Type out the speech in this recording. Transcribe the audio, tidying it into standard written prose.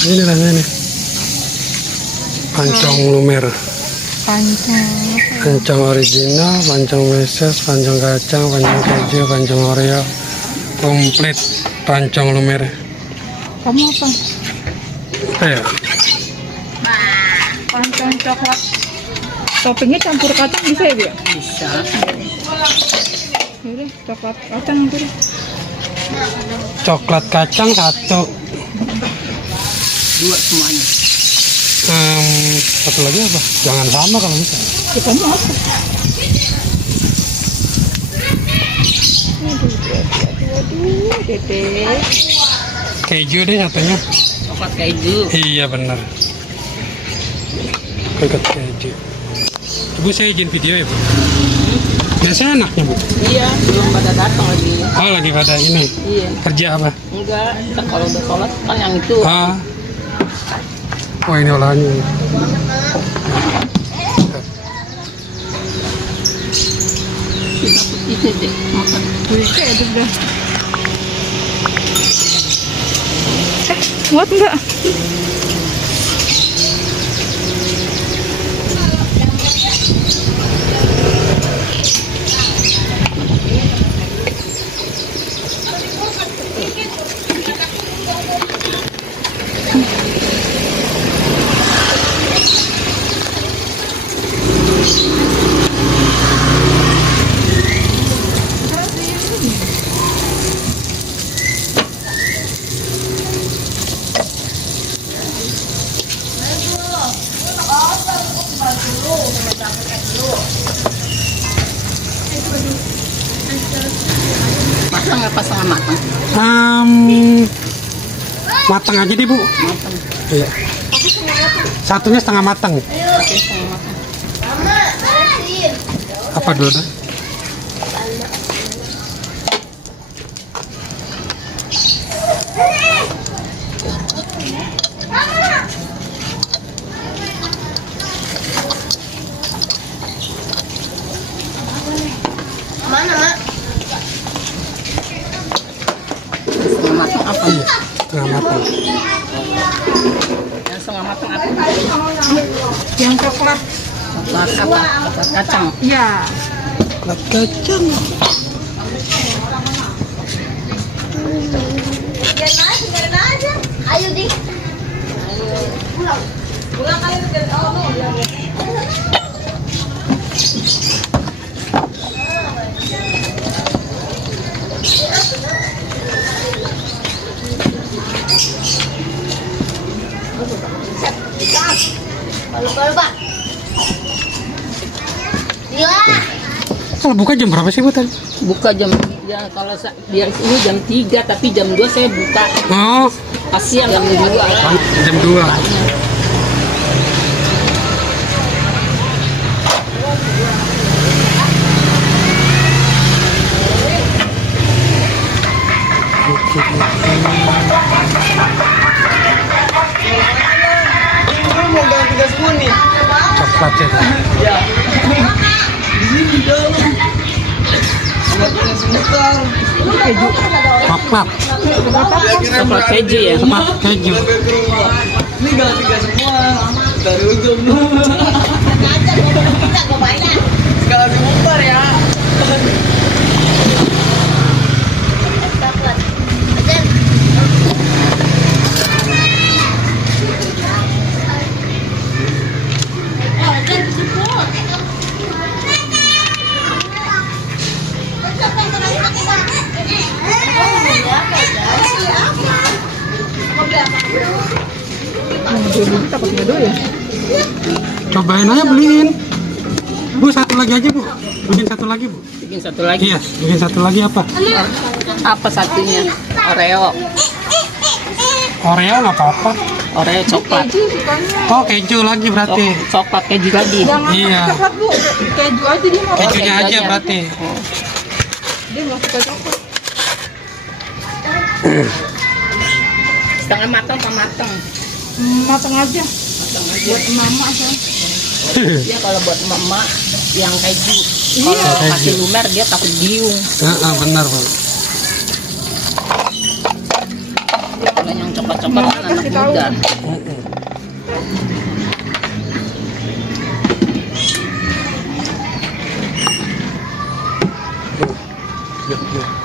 Ini rasanya nih. Pancong lumer. Pancong original, pancong meses, pancong kacang, pancong keju, pancong oreo. Komplit pancong lumer. Kamu apa? Apa ya? Pancong coklat. Toppingnya campur kacang bisa ya, Bu? Bisa. Yaudah, coklat kacang nanti. Coklat kacang satu. Dua semuanya. Satu lagi apa? Jangan sama kalau bisa. Kita mau apa? Aduh, Dede. Keju deh satunya. Coklat keju. Iya benar. Ikut keju. Ibu saya izin video ya Bu. Biasanya anaknya Bu. Iya, belum pada datang lagi. Oh lagi pada ini. Iya. Kerja apa? Enggak, kita kalau udah sholat kan yang itu. Ah. Oh ini olahannya. Itu deh, makan. Oke, udah. Muat enggak? Matang apa setengah matang? Matang aja deh Bu. Matang. Iya. Satunya setengah matang. Oke, setengah matang. Apa dulu dah? Mana, Mak? Setengah matang apa? Iya. Setengah matang. Yang setengah matang apa? Yang coklat. Coklat apa? Coklat kacang. Iya. Coklat kacang. Ayo di. Pulang. Pulang ayo ke Kalau Pak. Gila. Kalau buka jam berapa sih Bu tadi? Buka jam ya kalau biar ini jam 3 tapi jam 2 saya buka. Oh, Kasihan jam 2. jam 2. Coklat ya. Bu? Coklat. Coklat keju ya. Coklat keju. Ini gak tiga semua dari ujung sekali bubar ya. Takut nggak dulu ya? Cobain aja beliin. Bu satu lagi aja Bu. Bikin satu lagi Bu. Bikin satu lagi. Iya, bikin satu lagi apa? Apa satunya? Oreo. Oreo nggak apa-apa. Oreo coklat. Keju sukanya. Oh keju lagi berarti. Coklat keju lagi. Jangan Iya. coklat, Bu. Keju aja dia mau. Kejunya keju aja aja. berarti. Dia nggak suka coklat. Setengah matang apa matang? Matang aja. Matang aja. Buat mama aja. Dia kalau buat mama yang keju. Iya. Kalau Keju. kasih lumer dia takut giung. Benar Bu. Dia kalau yang yang coklat-coklat Mau kan anak kasih tahu. muda. Yuk, yuk.